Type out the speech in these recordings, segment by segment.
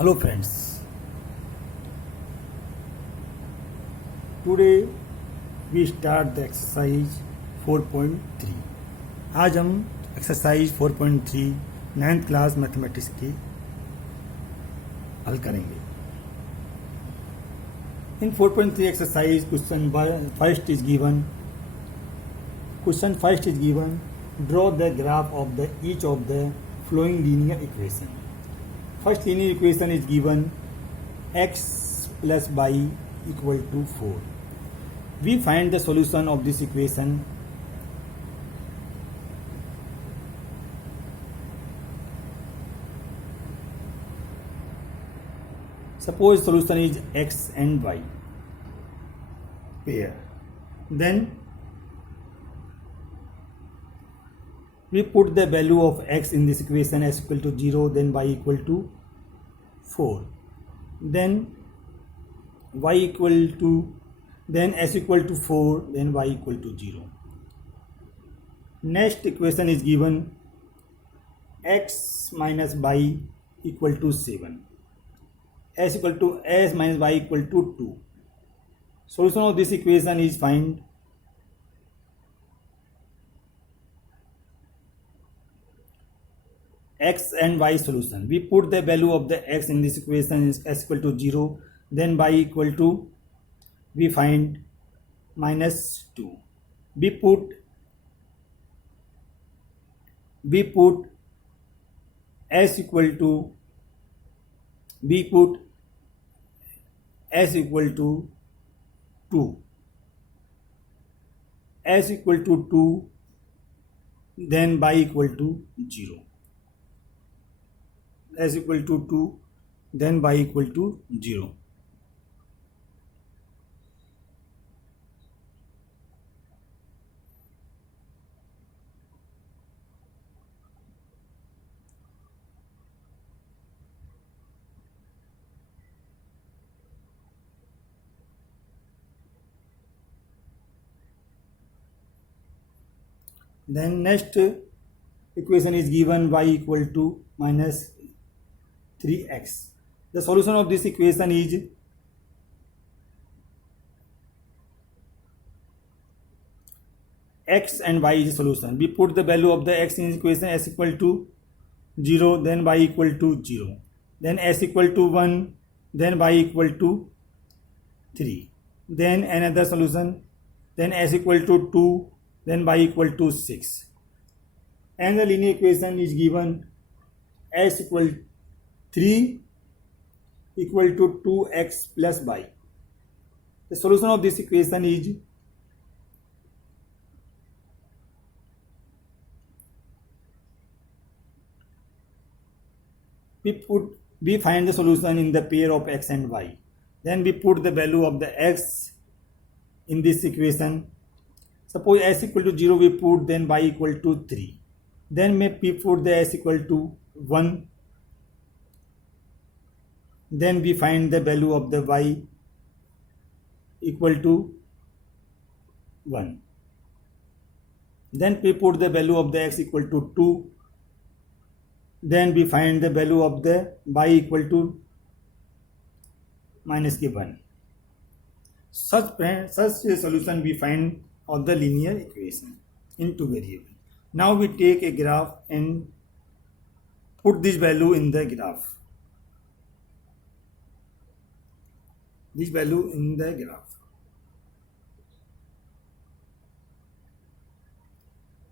Hello friends, today we start the exercise 4.3. आज हम exercise 4.3 9th class mathematics की हल करेंगे. In 4.3 exercise question first is given. Question first is given. Draw the graph of each of the following linear equation. First linear equation is given x plus y equal to 4. We find the solution of this equation. Suppose solution is x and y pair. Then we put the value of x in this equation as equal to 0, then y equal to 4, then y equal to, then s equal to 4, then y equal to 0. Next equation is given x minus y equal to 7, s equal to s minus y equal to 2. Solution of this equation is find x and y solution. We put the value of the x in this equation is s equal to 0, then y equal to, we find minus 2. We put s equal to, we put s equal to 2, s equal to 2, then y equal to 0. S equal to 2, then y equal to 0. Then next equation is given y equal to minus 3x. The solution of this equation is x and y is the solution. We put the value of the x in equation s equal to 0, then y equal to 0, then s equal to 1, then y equal to 3, then another solution, then s equal to 2, then y equal to 6. And the linear equation is given s equal 3 equal to 2x plus y. The solution of this equation is we find the solution in the pair of x and y. Then we put the value of the x in this equation. Suppose s equal to 0 we put, then y equal to 3. Then we put the s equal to 1. Then we find the value of the y equal to 1. Then we put the value of the x equal to 2. Then we find the value of the y equal to minus 1. Such a solution we find of the linear equation in two variables. Now we take a graph and put this value in the graph. This value in the graph.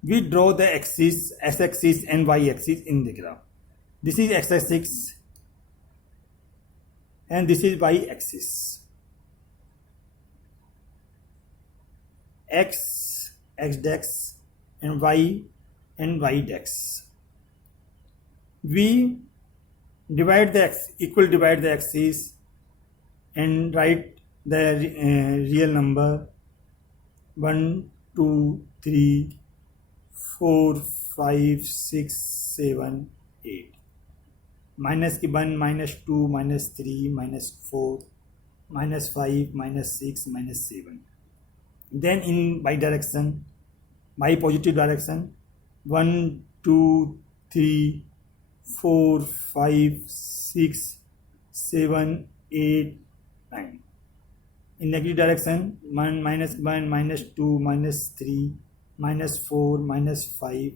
We draw the axis, x-axis and y-axis in the graph. This is x-axis and this is y-axis. X dash and y dash. We divide the divide the axis and write the real number 1, 2, 3, 4, 5, 6, 7, 8. Minus 1, minus 2, minus 3, minus 4, minus 5, minus 6, minus 7. Then in y direction, y positive direction, 1, 2, 3, 4, 5, 6, 7, 8, 9. In negative direction, 1, -1, -2, -3, -4, -5,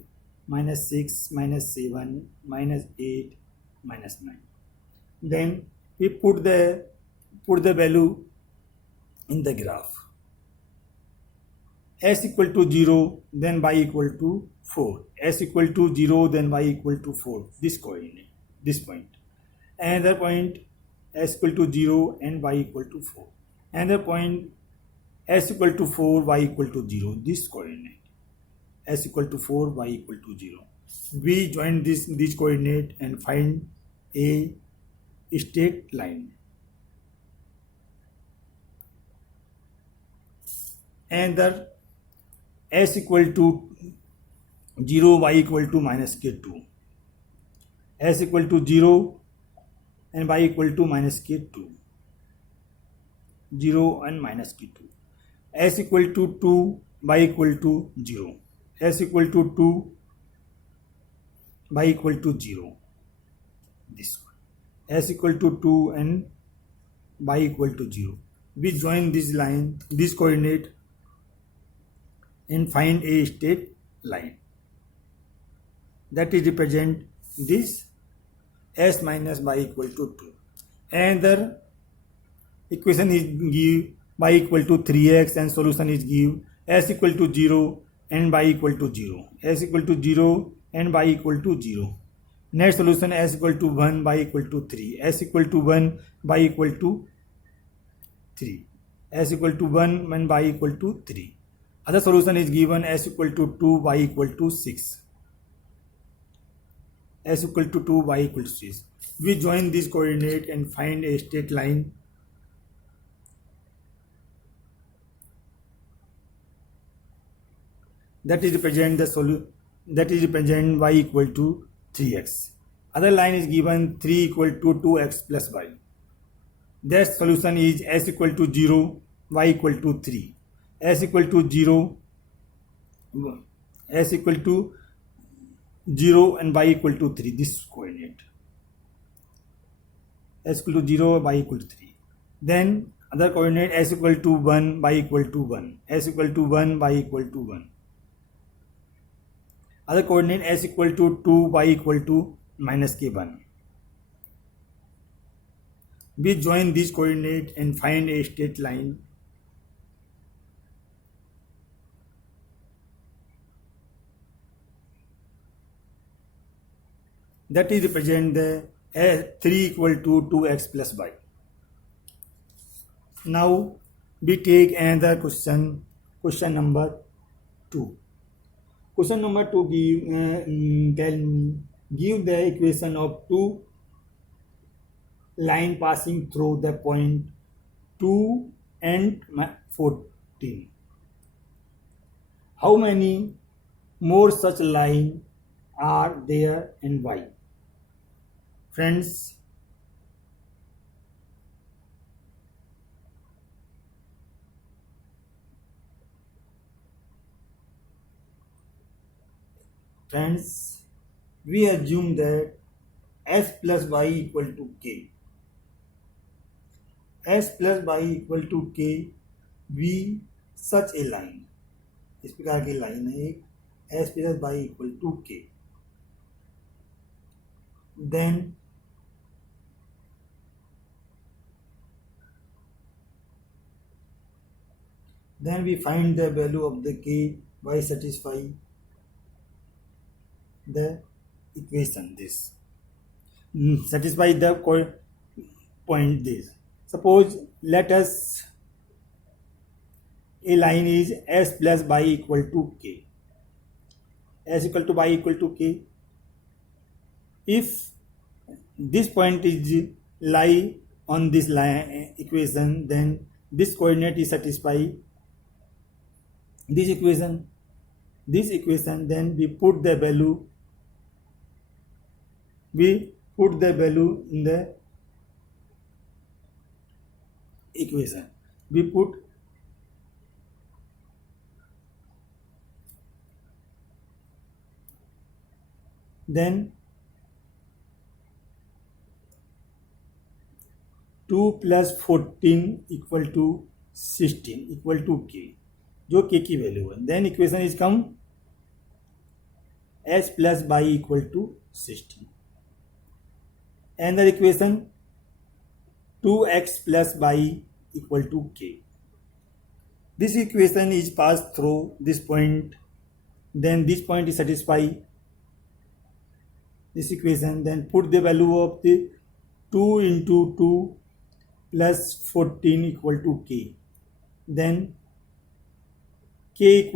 -6, -7, -8, -9. Then we put the value in the graph. S equal to 0, then y equal to 4. S equal to 0, then y equal to 4. This coordinate, this point. Another point, S equal to 0 and y equal to 4. Another point, S equal to 4, y equal to 0. This coordinate. S equal to 4, y equal to 0. We join this coordinate and find a straight line. Another, S equal to 0, y equal to minus k2. S equal to 0 and y equal to minus k2. 0 and minus k2. S equal to 2, y equal to 0. S equal to 2, y equal to 0. This one. S equal to 2 and y equal to 0. We join this line, this coordinate, and find a straight line that is represent this S minus y equal to 2. Another equation is give y equal to 3x and solution is give S equal to 0 and y equal to 0. S equal to 0 and y equal to 0. Next solution, S equal to 1, y equal to 3. S equal to 1, y equal to 3. S equal to 1 and y equal to 3. Other solution is given S equal to 2, y equal to 6. S equal to 2, y equal to 6. We join this coordinate and find a straight line that is represent y equal to 3x. Other line is given 3 equal to 2x plus y. That solution is S equal to 0, y equal to 3. S equal to 0, S equal to 0 and y equal to 3. This coordinate. S equal to 0, y equal to 3. Then other coordinate S equal to 1, y equal to 1. S equal to 1, y equal to 1. Other coordinate S equal to 2, y equal to minus k1. We join this coordinate and find a straight line that is represent the 3 equal to 2x plus y. Now we take another question number 2. Question number 2 give the equation of two line passing through the point 2 and 14. How many more such line are there and why? Friends, we assume that S plus y equal to k. S plus y equal to k, we such a line, इस प्रकार की line है एक S plus y equal to k. Then we find the value of the k by satisfy the equation this. Satisfy the point this. Suppose let us a line is S plus y equal to k. S equal to y equal to k. If this point is lie on this line equation, then this coordinate is satisfy this equation. Then we put the value in the equation. We put then 2 + 14 = 16 = k, जो k की value है. Then equation is come s + y = 16. Another equation 2x + y = k. This equation is passed through this point, then this point is satisfy this equation, then put the value of the 2 × 2 + 14 = k, then k =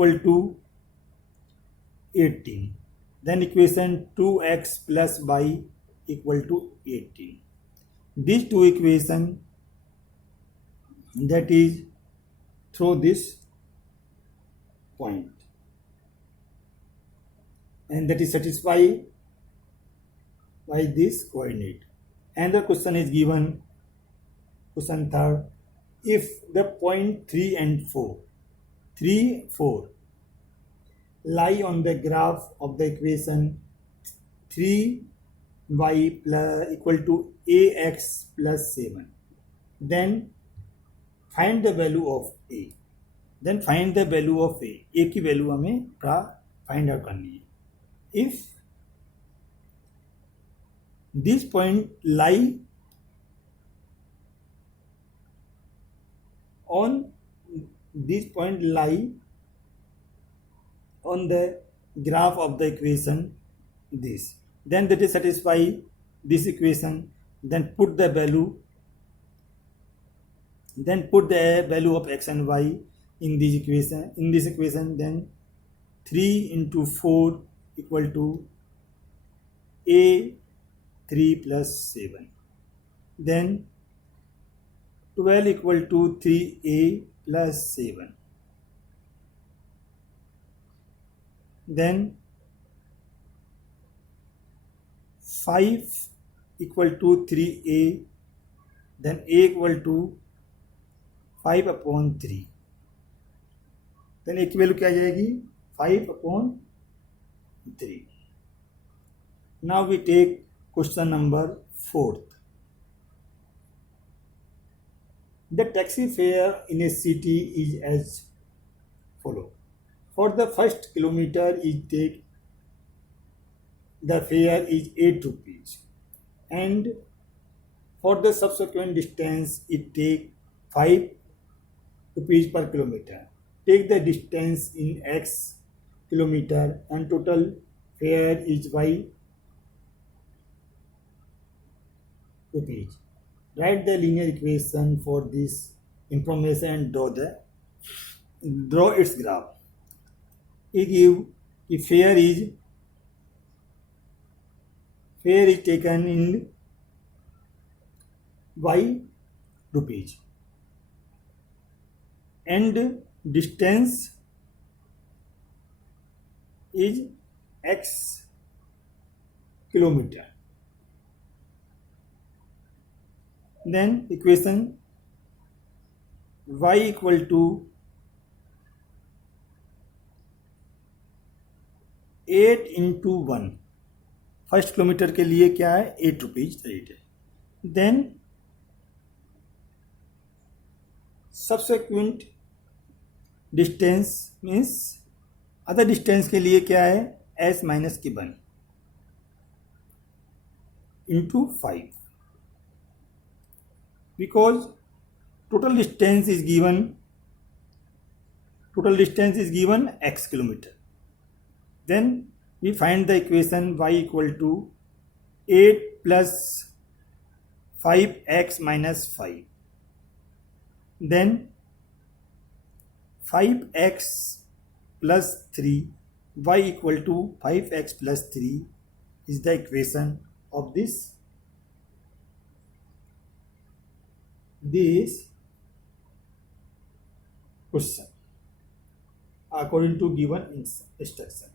18, then equation 2x + y = 18. These two equations, that is through this point, and that is satisfied by this coordinate. And the question is given, question third, if the point 3 and 4 lie on the graph of the equation 3y = ax + 7, then find the value of a. Then find the value of a. A की value हमें find out करनी है. If this point lie on the graph of the equation this, then that is satisfy this equation, then put the value of x and y in this equation, then 3 × 4 = a 3 + 7, then 12 = 3a + 7, then 5 = 3a, then a = 5/3, then a की value क्या आ जाएगी 5/3. Now we take question number 4. The taxi fare in a city is as follow. For the first kilometer the fare is 8 rupees, and for the subsequent distance it take 5 rupees per kilometer. Take the distance in x kilometer and total fare is y rupees. Write the linear equation for this information and draw its graph. It give if fare is taken in y rupees and distance is x kilometer. Then equation y = 8 × 1. First kilometre के लिए क्या है 8 rupees rate है. Then subsequent distance means other distance के लिए क्या है s - 1 × 5, because total distance is given x kilometer. Then we find the equation y = 8 + 5x - 5. Then 5x + 3, y = 5x + 3 is the equation of this question according to given instruction.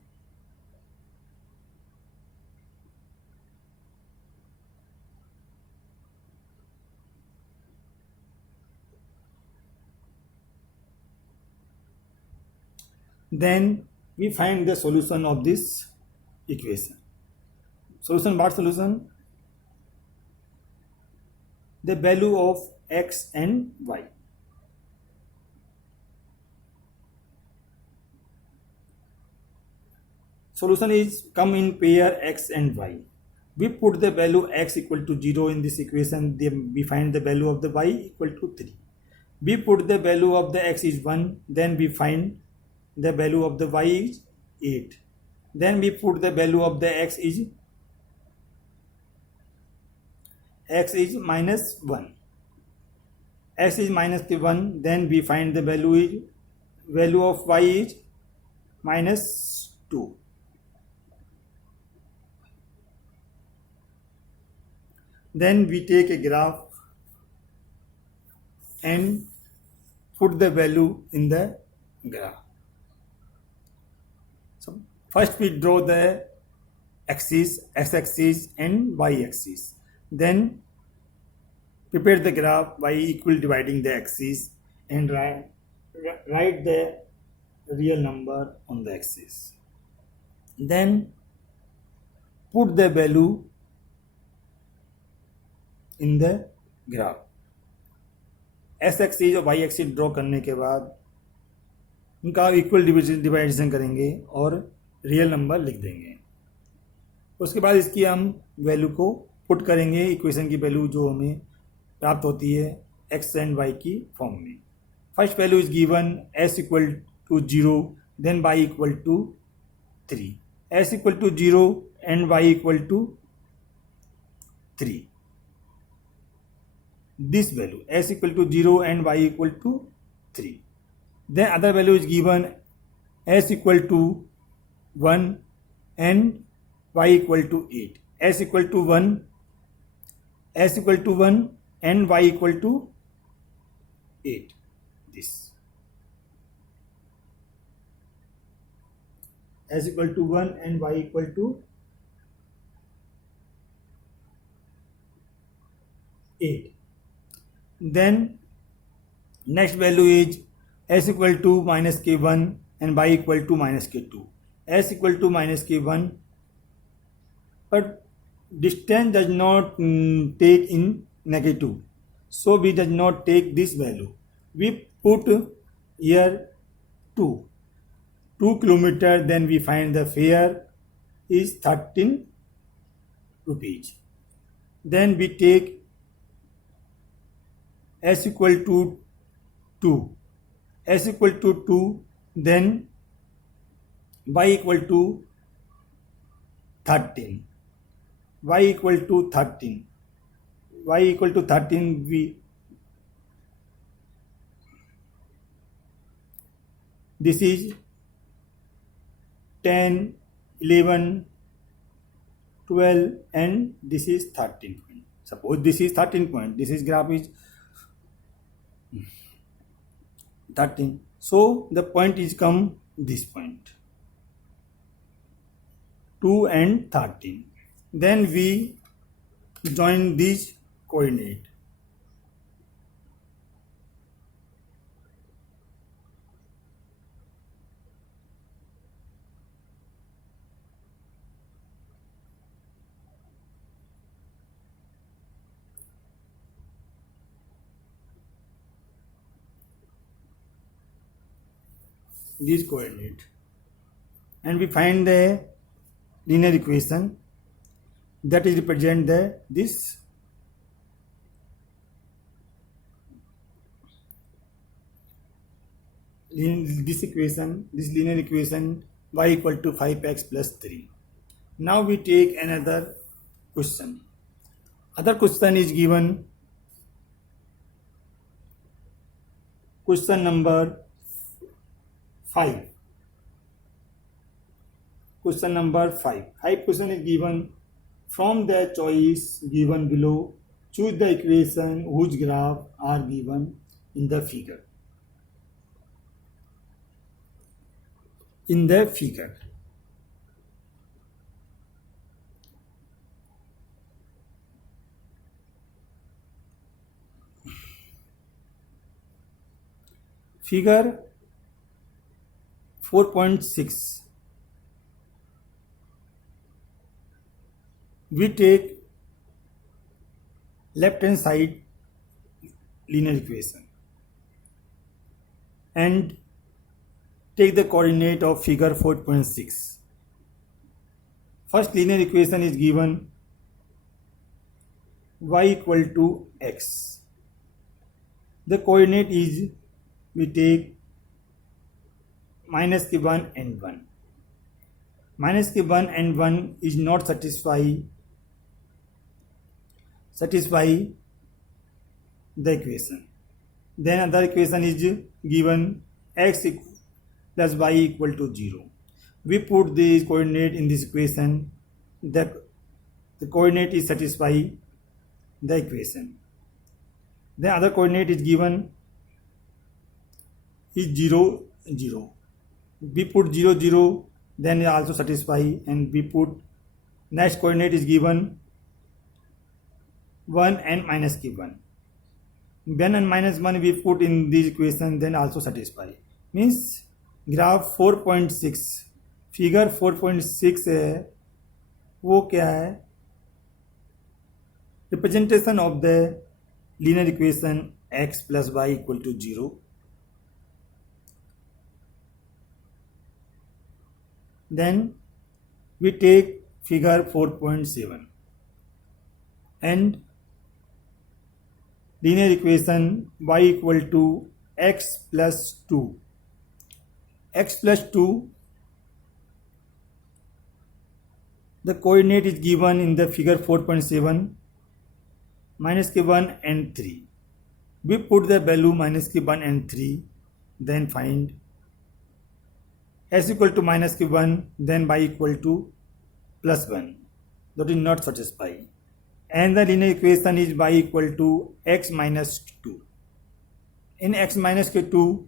Then we find the solution of this equation. Solution, what solution? the value of x and y. Solution is come in pair x and y. We put the value x equal to 0 in this equation, then we find the value of the y equal to 3. We put the value of the x is 1, then we find the value of the y is 8. Then we put the value of the x is minus 1. X is minus 1, then we find the value of y is minus 2. Then we take a graph and put the value in the graph. So first we draw the axis, x-axis and y-axis. Then prepare the graph y equal dividing the axis and write the real number on the axis. Then put the value in the graph. x-axis और y-axis draw करने के बाद उनका equal डिवाइडेशन करेंगे और real number लिख देंगे. उसके बाद इसकी हम वैल्यू को पुट करेंगे, इक्वेशन की वैल्यू जो हमें प्राप्त होती है x एंड y की फॉर्म में. First value is given s equal to 0, then y equal to 3. s equal to 0 and y equal to 3. This value s equal to 0 and y equal to 3. Then other value is given s equal to 1 and y equal to 8. S equal to 1 and y equal to 8. This s equal to 1 and y equal to 8. Then next value is s equal to minus k1 and y equal to minus k2. S equal to minus k1, but distance does not take in negative, so we does not take this value. We put here 2 kilometer, then we find the fare is 13 rupees. Then we take s equal to 2, then y equal to 13, this is 10, 11, 12 and this is 13 point. Suppose this is 13 point, this is graph is 13. So the point is come this point 2 and 13. Then we join this coordinate. This coordinate, and we find the linear equation that is represent this linear equation y equal to 5x plus 3. Now we take another question. Other question is given question number 5. Question number 5. Question is given from the choice given below. Choose the equation whose graph are given in the figure. Figure 4.6. We take left hand side linear equation and take the coordinate of figure 4.6. First linear equation is given y equal to x. The coordinate is, we take minus k1 and 1. Minus k1 and 1 is not satisfy the equation. Then another equation is given x plus y equal to 0. We put the coordinate in this equation. The coordinate is satisfy the equation. The other coordinate is given is 0, 0. We put 0, 0, then also satisfy, and we put next coordinate is given 1 and minus k1. 1 and minus 1 we put in this equation, then also satisfy. Means graph 4.6 figure 4.6 है, वो क्या है, representation of the linear equation x plus y equal to 0. Then we take figure 4.7 and linear equation y equal to x plus 2. X plus 2, the coordinate is given in the figure 4.7, minus k1 and 3. We put the value minus k1 and 3, then find s equal to minus k1, then y equal to plus 1. That is not satisfy. And the linear equation is y equal to x minus 2. In x minus k2,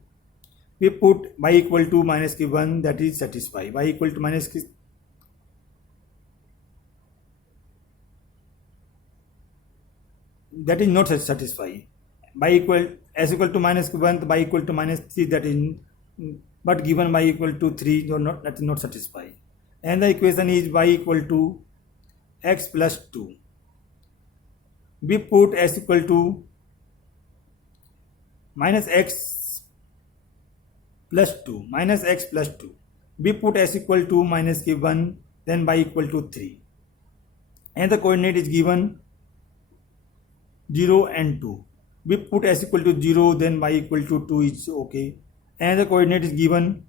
we put y equal to minus k1, that is satisfy. Y equal to minus k, that is not satisfy. Y equal s equal to minus k1, y equal to minus 3, that is, but given y equal to 3, or not, that is not satisfy. And the equation is y equal to x plus 2. We put s equal to minus x plus 2, minus x plus 2. We put s equal to minus k1, then y equal to 3. And the coordinate is given 0 and 2. We put s equal to 0, then y equal to 2 is okay. And the coordinate is given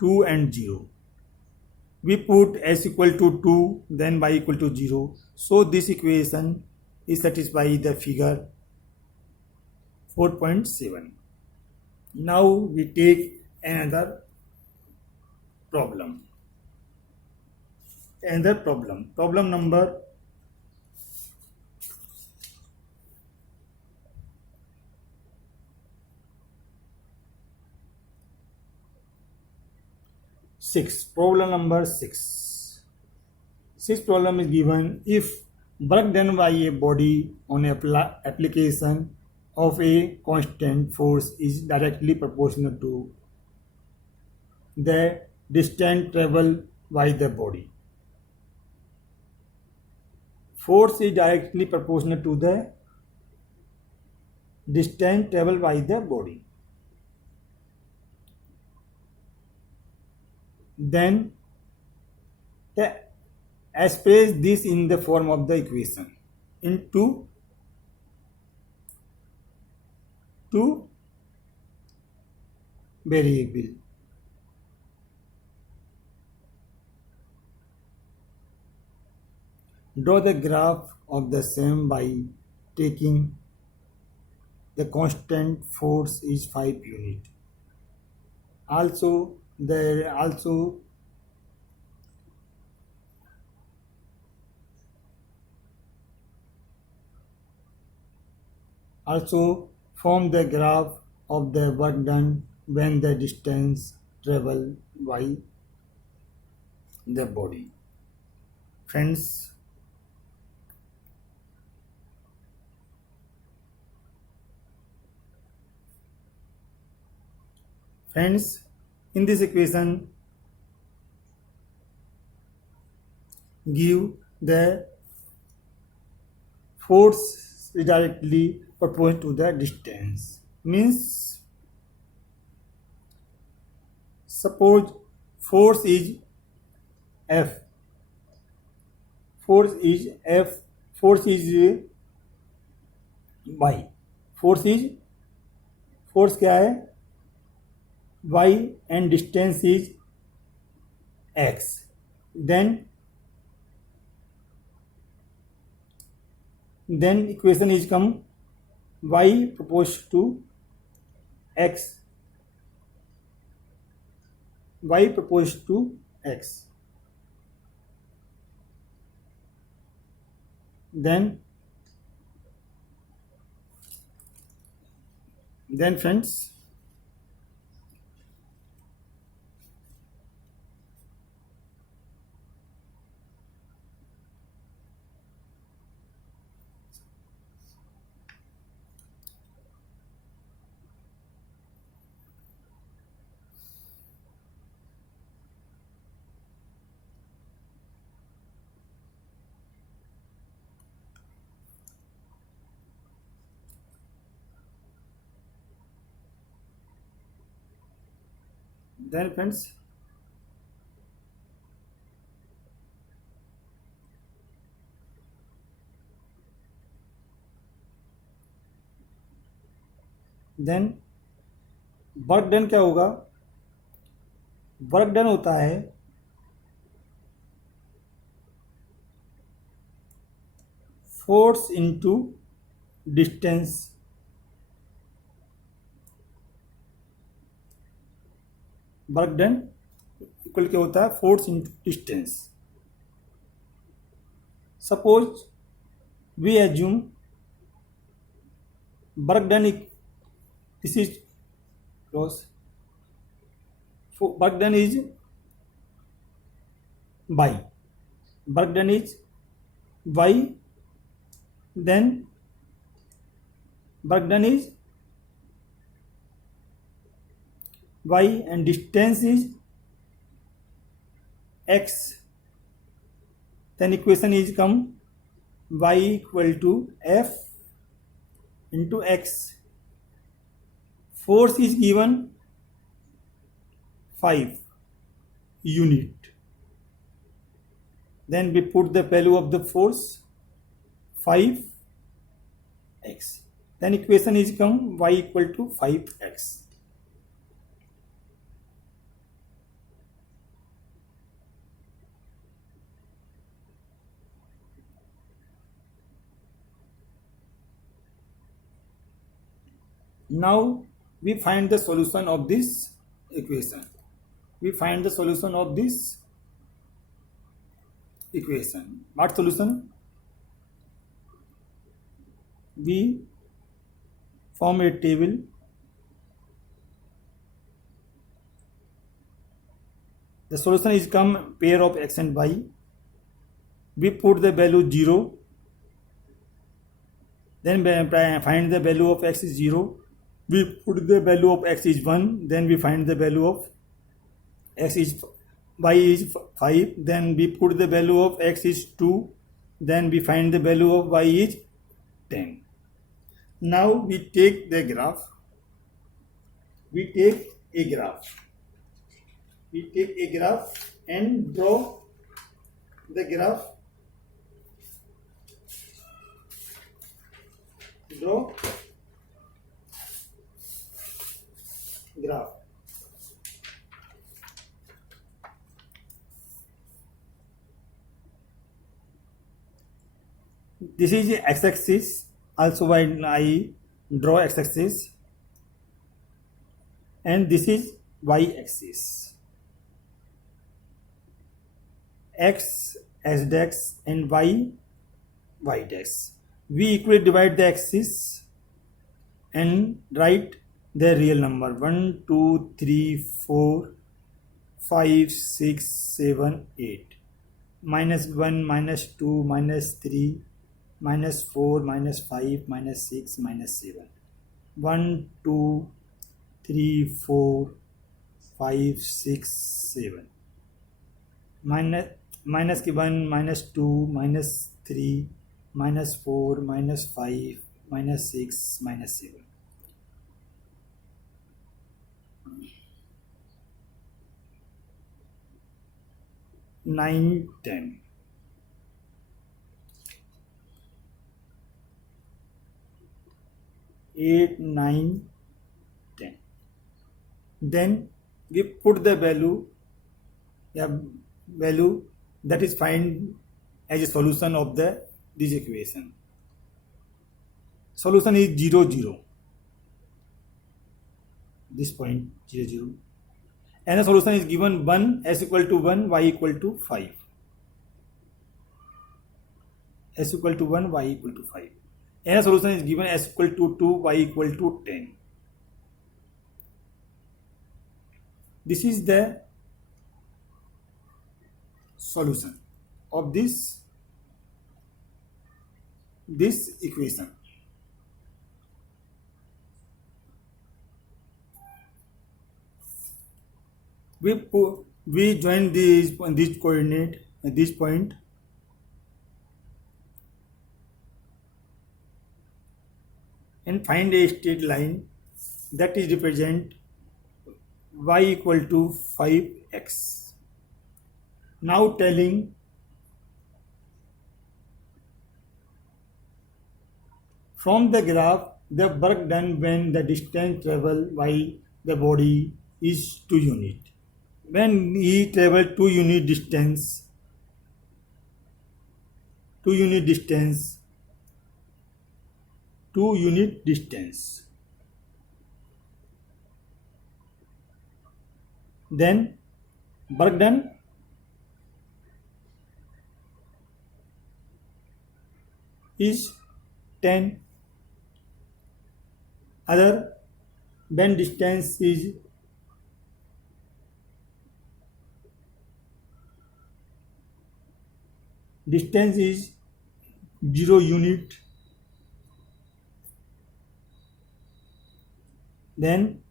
2 and 0. We put s equal to 2, then y equal to 0. So this equation is satisfy the figure 4.7. Now we take another problem. Problem number 6. Problem number 6. Sixth problem is given: if work done by a body on application of a constant force is directly proportional to the distance traveled by the body. Force is directly proportional to the distance traveled by the body. Then express this in the form of the equation into two variable. Draw the graph of the same by taking the constant force is 5 unit. Also form the graph of the work done when the distance traveled by the body. Friends, in this equation, give the force is directly proportional to the distance. Means suppose force is F. Force is F. Force is Y. force क्या है Y and distance is X. Then equation is come Y proportional to X. Y proportional to X. Then friends, then work done क्या होगा? Work done होता है force into distance. Work done equal क्या होता है? Force into distance. Suppose we assume work done this is close. Work done is Y. Work done is Y. Then work done is Y and distance is X. Then equation is come Y equal to F into X. Force is given 5 unit. Then we put the value of the force 5x. Then equation is come Y equal to 5x. Now we find the solution of this equation. What solution? We form a table. The solution is come pair of X and Y. We put the value 0. Then find the value of X is 0. We put the value of X is 1. Then we find the value of X is Y is 5. Then we put the value of X is 2. Then we find the value of Y is 10. Now we take the graph. We take a graph and draw the graph. This is x-axis. Also I draw x-axis, and this is y-axis. X dash and y dash. We equally divide the axis and write the real number 1 2 3 4 5 6 7 8. -1 -2 -3 -4 -5 -6 -7. 1 2 3 4 5 6 7. -1 -2 -3 -4 -5 -6 -7. 9 10. 8 9 10. Then we put the value that is find as a solution of this equation. Solution is 0 0. This point 0 0. And the solution is given 1 s equal to 1 y equal to 5. S equal to 1 y equal to 5. And the solution is given s equal to 2 y equal to 10. This is the solution of this equation. We join this coordinate, this point, and find a straight line that is represent y equal to 5x. Now telling from the graph the work done when the distance travel while the body is 2 unit. When he traveled 2 unit distance, then work done is 10. Other when distance is distance is 0 unit, then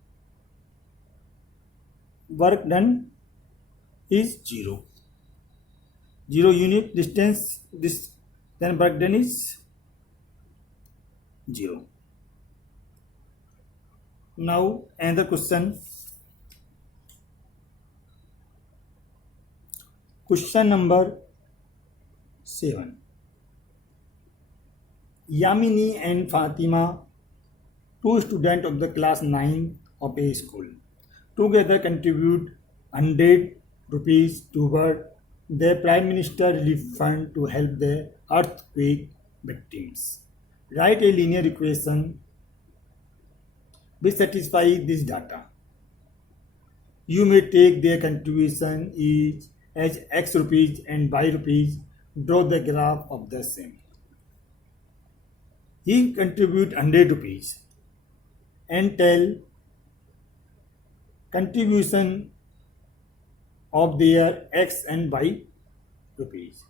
work done is 0 unit distance, then work done is 0. Now another question. Question number 7. Yamini and Fatima, 2 students of the class 9 of a school, together contribute 100 rupees toward the Prime Minister Relief Fund to help the earthquake victims. Write a linear equation which satisfies this data. You may take their contribution each as x rupees and y rupees. Draw the graph of the same. He contribute 100 rupees and tell contribution of their x and y rupees.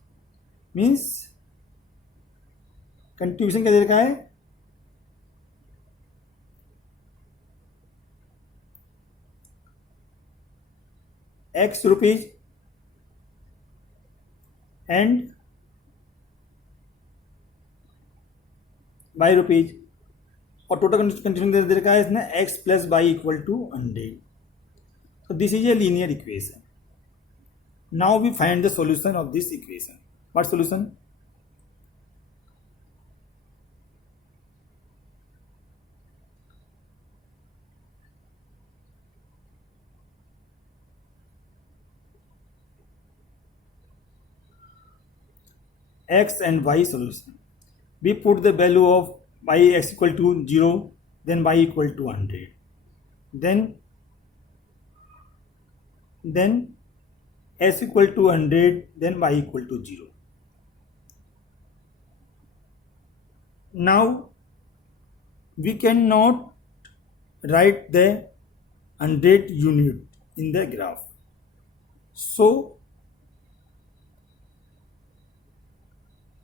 Means contribution क्या दे रखा है? x rupees and y rupees, और total contribution दे रखा है इसने x plus y equal to 100. So this is a linear equation. Now we find the solution of this equation. What solution? X and y solution. We put the value of y x equal to 0, then y equal to 100. Then s equal to 100, then y equal to 0. Now we cannot write the 100 unit in the graph. So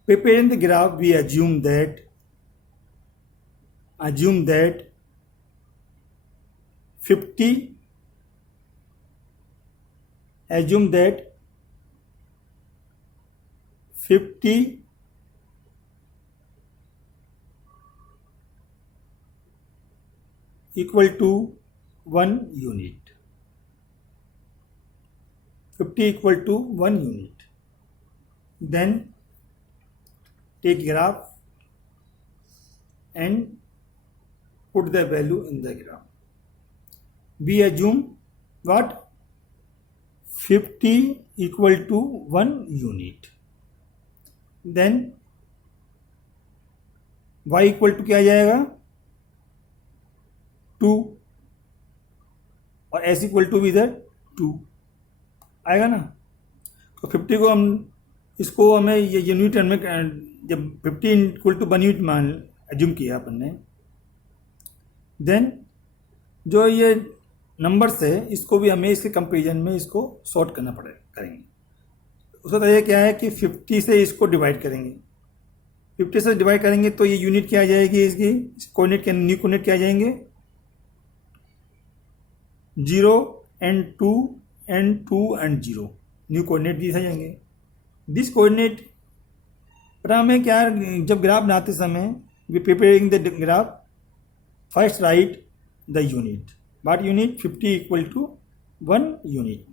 preparing the graph, we assume that 50 50 equal to 1 unit, 50 equal to 1 unit. Then take graph and put the value in the graph. We assume what? 50 equal to 1 unit. Then y equal to क्या आ जाएगा? 2 और s equal to भी इधर 2 आएगा ना. तो 50 को इसको हमें ये यूनिट में जब 50 इक्वल टू 1 यूनिट मान एज्यूम किया अपन ने, देन जो ये नंबर्स है इसको भी हमें इसके कंपेरिजन में इसको सॉर्ट करना करेंगे. उसका तरीका क्या है कि 50 से इसको डिवाइड करेंगे. 50 से डिवाइड करेंगे तो ये यूनिट क्या आ जाएगी, इसकी कोऑर्डिनेट के न्यू कोऑर्डिनेट क्या आ जाएंगे? 0 and 2 and 2 and 0 new coordinate दिए जाएंगे. दिस कोऑर्डिनेट पर हमें क्या, जब ग्राफ बनाते समय we preparing the graph, first write the unit. What unit? 50 equal to 1 unit.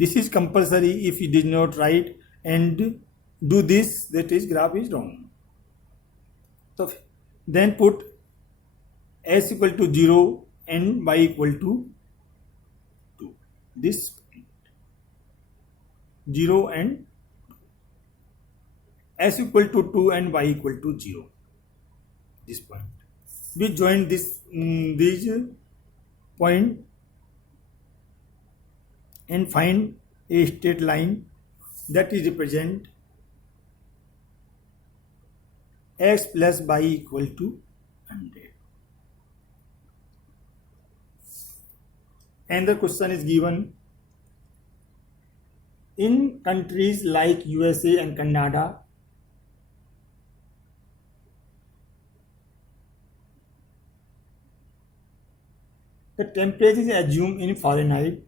This is compulsory. If you did not write and do this, that is graph is wrong. So then put s equal to 0 and y equal to 2. This 0 and s equal to 2 and y equal to 0. This point. We join these point and find a straight line that is represent x plus y equal to 100. And the question is given, in countries like USA and Canada, the temperature is assumed in Fahrenheit,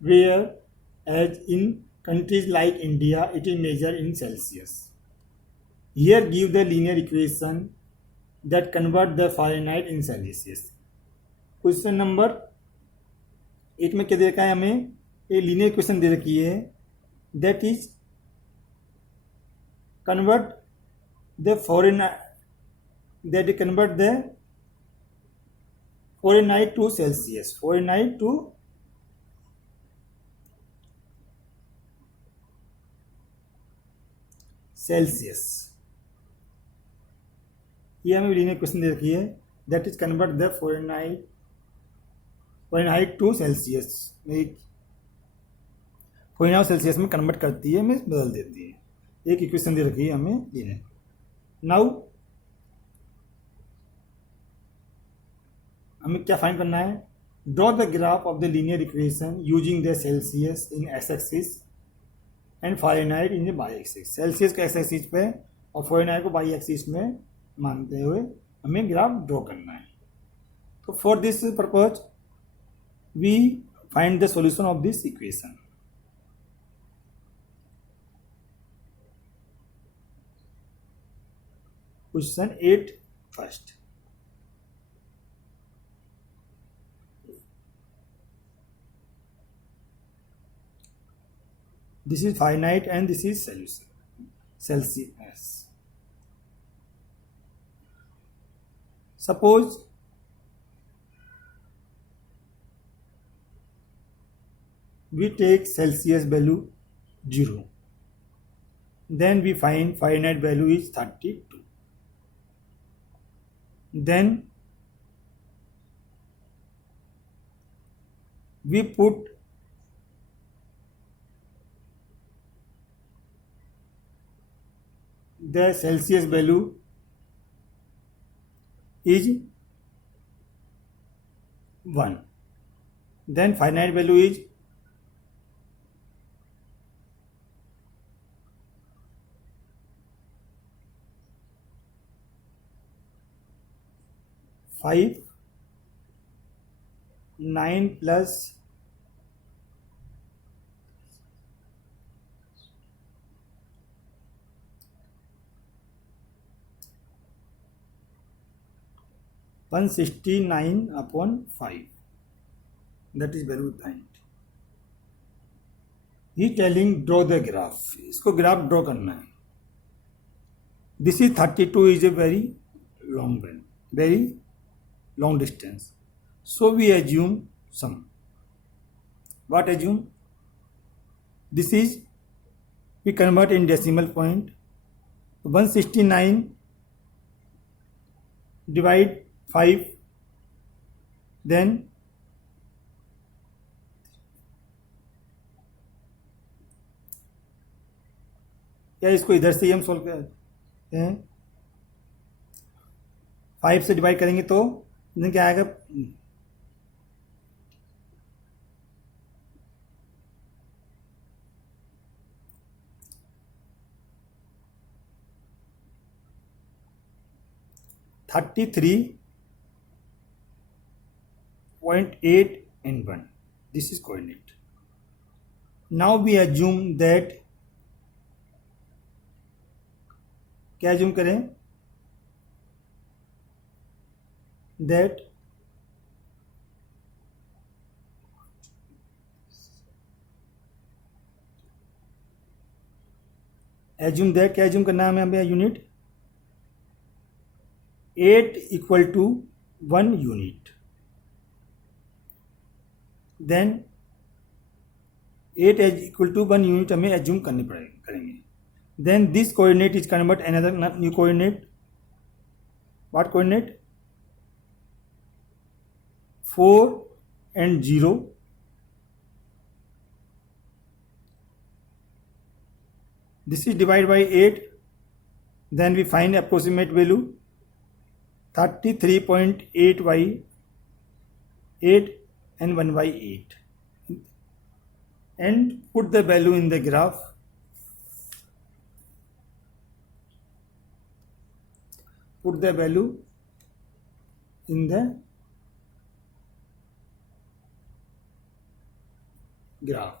whereas in countries like India, it is measured in Celsius. Here give the linear equation that convert the Fahrenheit in Celsius. Question number 8 में क्या दे रखा है हमें? ये linear equation दे रखी है, that is convert the Fahrenheit to Celsius. Fahrenheit to Celsius. ये हमें लीनियर इक्वेशन दे रखी है, that is convert the Fahrenheit to Celsius. Fahrenheit Celsius में कन्वर्ट करती है, हमें बदल देती है. एक इक्वेशन दे रखी है हमें लीनियर. नाउ हमें क्या फाइंड करना है? Draw the graph of the linear equation using the Celsius in x axis and Fahrenheit in the y axis. Celsius को एक्स एक्सिस पे और फारेनहाइट को वाई एक्सिस में मानते हुए हमें ग्राफ ड्रॉ करना है. तो for this purpose we find the solution of this equation. Question 8 first. This is Fahrenheit and this is Celsius. Suppose we take Celsius value 0. Then we find Fahrenheit value is 32. Then we put the Celsius value is 1. Then Fahrenheit value is 5, 9 plus 5 169/5. That is value find. He telling draw the graph. इसको graph draw करना है. This is 32 is a very long distance. So we assume sum. What assume? This is, we convert in decimal point. 169 divide 5, then या इसको इधर से ही हम solve करते हैं. 5 से डिवाइड करेंगे तो क्या आएगा? 33.8 and 1. This is coordinate. Now we assume that, क्या assume करें? That क्या assume करना है हमें यहाँ पे? Unit 8 equal to 1 unit. Then 8 equal to 1 unit हमें assume करेंगे. Then this coordinate is convert another new coordinate. What coordinate? 4 and 0. This is divided by 8. Then we find approximate value 33.8 by 8 and 1 by 8, and put the value in the graph. Put the value in the graph.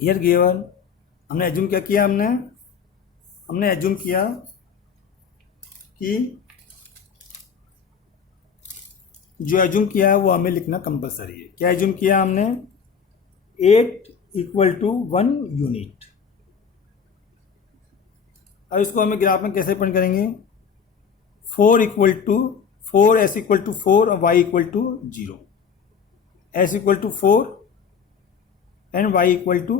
Here given, हमने assume क्या किया? हमने assume किया कि जो assume किया है वो हमें लिखना कंपलसरी है. क्या एज्यूम किया हमने? 8 equal to 1 यूनिट. अब इसको हमें ग्राफ में कैसे प्रिंट करेंगे? 4 equal to 4, s equal to 4 और y equal to 0. s equal to 4 and y equal to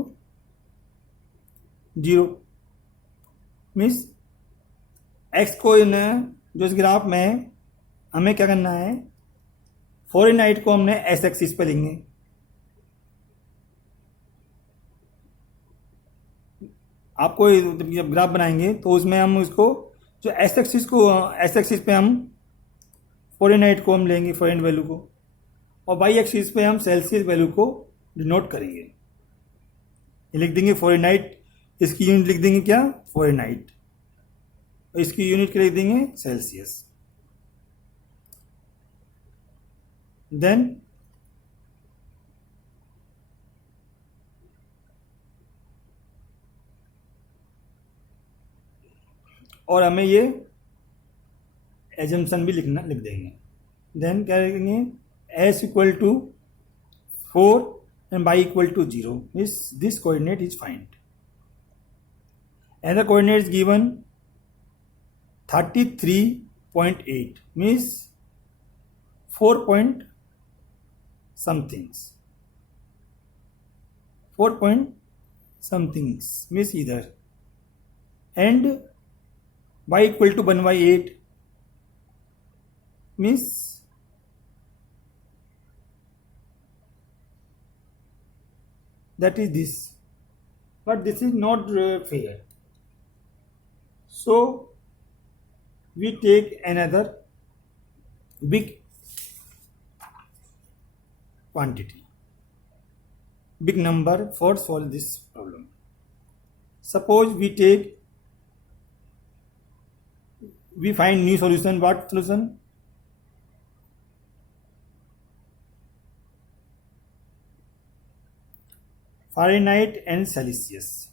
0. Means x को जो इस ग्राफ में हमें क्या करना है? 4/8 को हमने s एक्सिस पे लेंगे. आपको जब ग्राफ बनाएंगे तो उसमें हम उसको जो s एक्सिस पे हम 4/8 को हम लेंगे, 4 वैल्यू को, और y एक्सिस पे हम सेल्सियस वैल्यू को डिनोट करेंगे. लिख देंगे 4/8. इसकी यूनिट लिख देंगे क्या? 4/8. और इसकी यूनिट क्या लिख देंगे? सेल्सियस. देन और हमें ये एजम्पशन भी लिख देंगे. देन क्या लिखेंगे? s equal to 4 and y equal to 0. This coordinate is find. And the coordinate is given 33.8, means 4 point somethings. 4 point somethings means either. And y equal to 1 by 8 means that is this. But this is not fair. So we take another big quantity, big number for solve this problem. Suppose we find new solution. What solution? Fahrenheit and Celsius.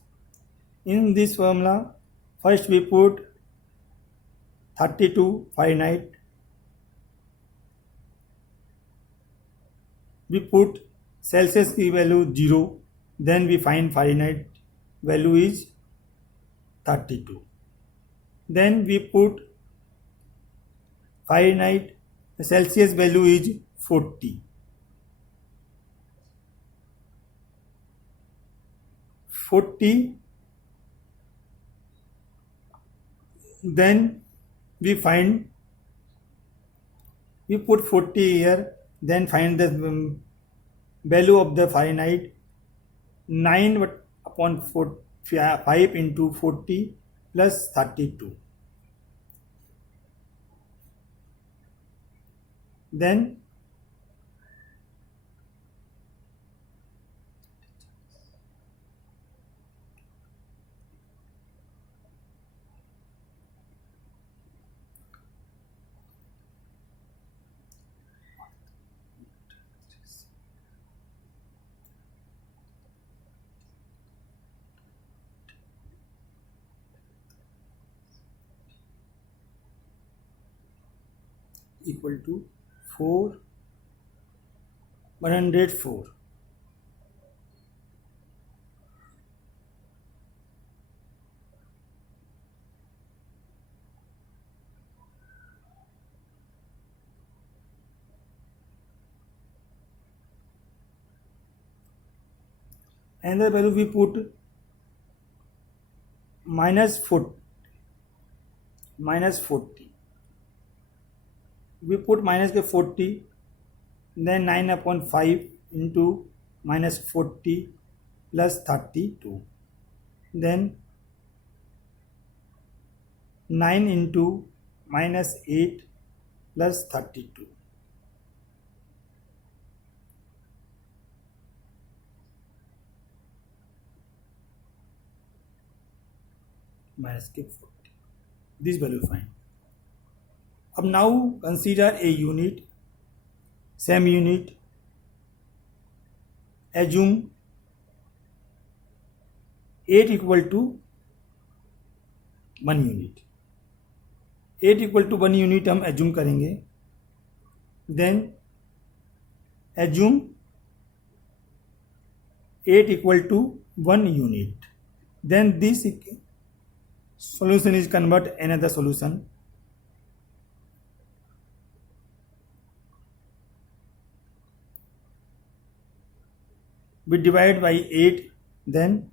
In this formula, first we put 32 Fahrenheit. We put Celsius की value 0. Then we find Fahrenheit value is 32. Then we put Fahrenheit, Celsius value is 40. 40. Then we put 40 here, then find the value of the Fahrenheit. 9 upon 5 into 40 plus 32. Then equal to 104. And the value we put minus 40. We put minus के 40, then 9 upon 5 into minus 40 plus 32. Then 9 into minus 8 plus 32. Minus के 40. This value find. Now consider a unit, same unit. Assume 8 equal to 1 unit. 8 equal to 1 unit हम assume करेंगे. Then assume 8 equal to 1 unit. Then this solution is convert another solution. We divide by 8, then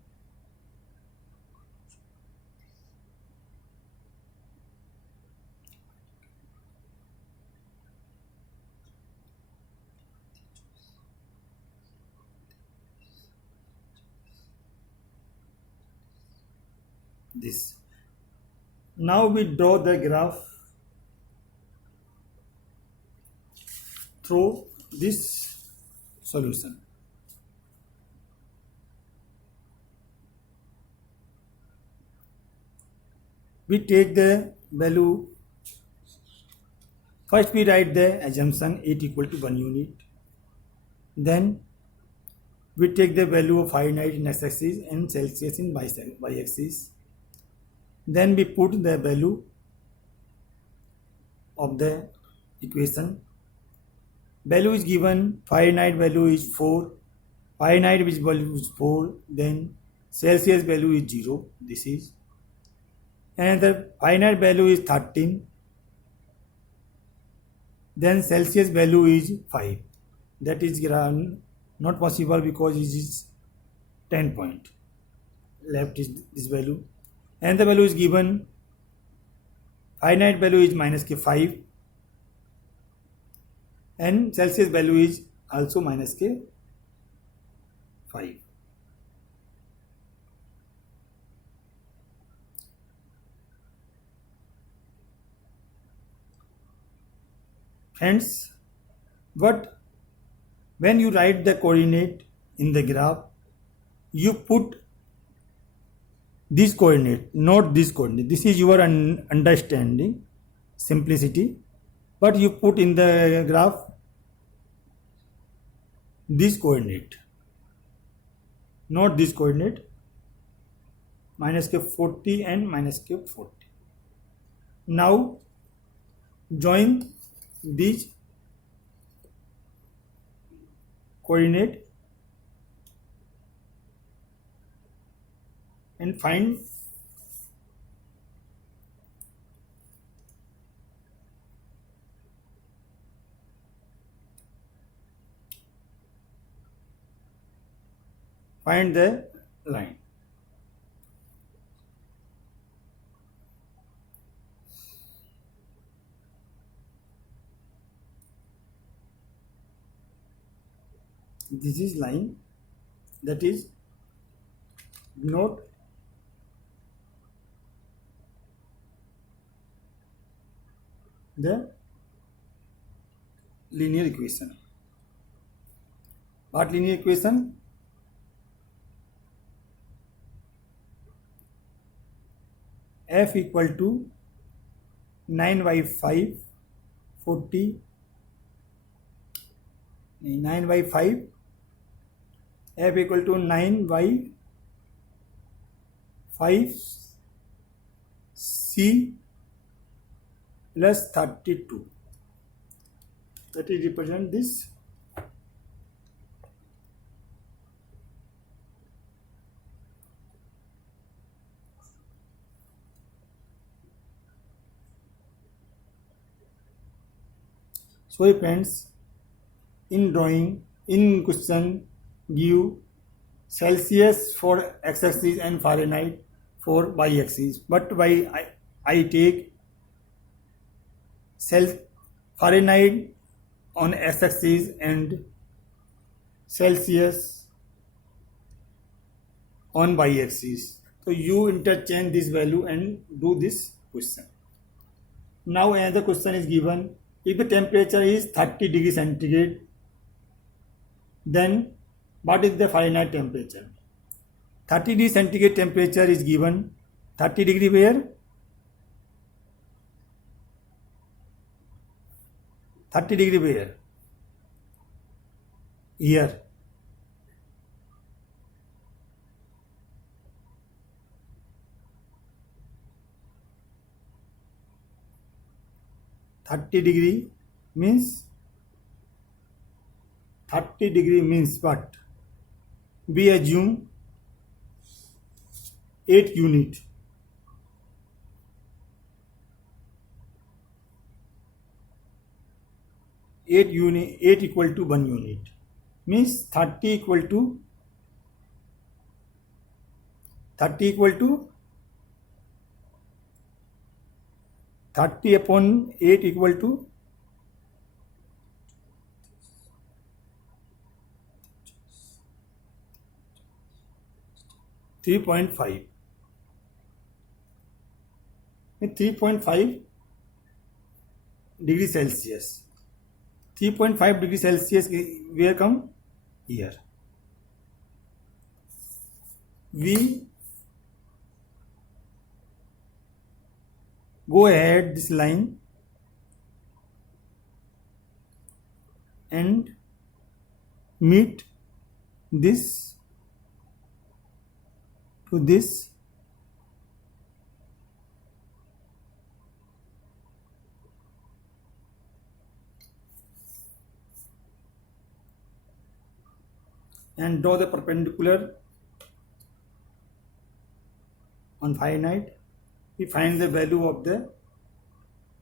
this. Now we draw the graph through this solution. We take the value. First we write the assumption 8 equal to 1 unit. Then we take the value of Fahrenheit in x-axis and Celsius in y-axis. Then we put the value of the equation. Value is given. Fahrenheit value is 4. Fahrenheit which value is 4. Then Celsius value is 0. This is. And the Fahrenheit value is 13. Then Celsius value is 5. That is not possible because it is 10 point. Left is this value. And the value is given. Fahrenheit value is minus 5. And Celsius value is also minus 5. Friends, but when you write the coordinate in the graph, you put this coordinate, not this coordinate. This is your understanding, simplicity. But you put in the graph this coordinate, not this coordinate, minus के 40 and minus के 40. Now join these coordinate and find the line. This is line that is not the linear equation. What linear equation? F equal to 9 by 5 40 9 by 5 F equal to 9 by 5 C plus 32. That is represent this. So friends, in drawing, in question give Celsius for x-axis and Fahrenheit for y-axis, but why I take Fahrenheit on x-axis and Celsius on y-axis. So you interchange this value and do this question. Now another question is given. If the temperature is 30 degrees centigrade, then what is the Fahrenheit temperature? 30 degree centigrade temperature is given. 30 degree where? 30 degree where? Here. Thirty degree means what? We assume 8 unit. 8 equal to 1 unit. Means 30 equal to 30 upon 8 equal to 3.5. 3.5 degree Celsius. 3.5 degree Celsius where come? Here. We go ahead this line and meet this to this and draw the perpendicular on Fahrenheit. We find the value of the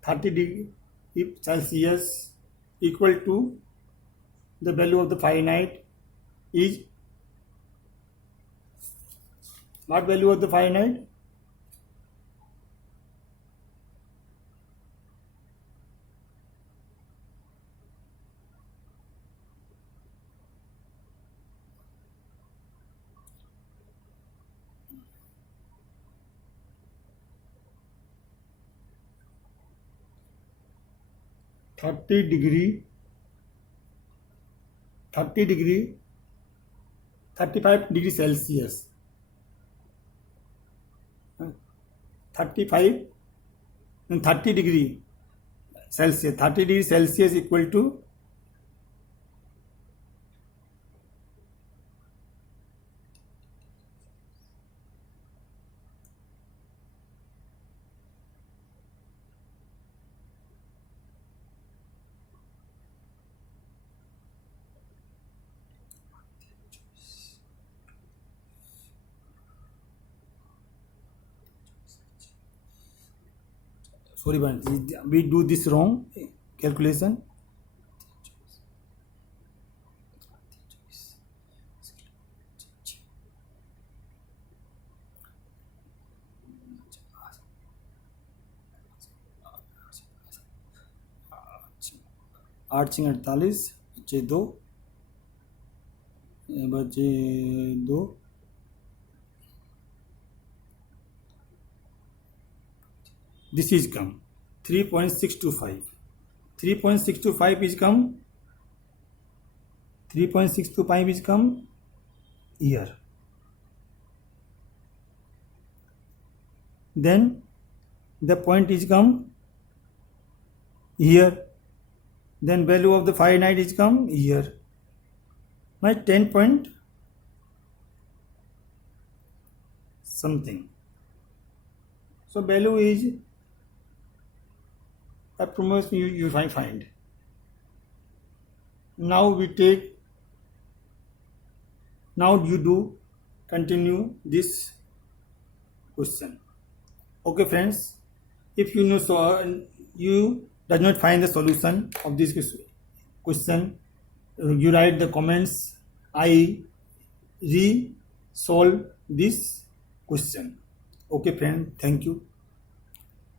30 degree Celsius equal to the value of the Fahrenheit is what value of the Fahrenheit? Thirty degree 35 degree Celsius. 35 and 30 degree Celsius. 30 degree Celsius equal to 3.5 sorry but we do this wrong calculation. आठ छिंग 48 बचे 2 this is come 3.625. 3.625 is come 3.625 is come here. Then the point is come here. Then value of the finite is come here. My 10 point something. So value is a promise you find. Now we take. Now you do continue this question. Okay, friends. If you know you does not find the solution of this question, you write the comments. I re-solve this question. Okay, friend. Thank you.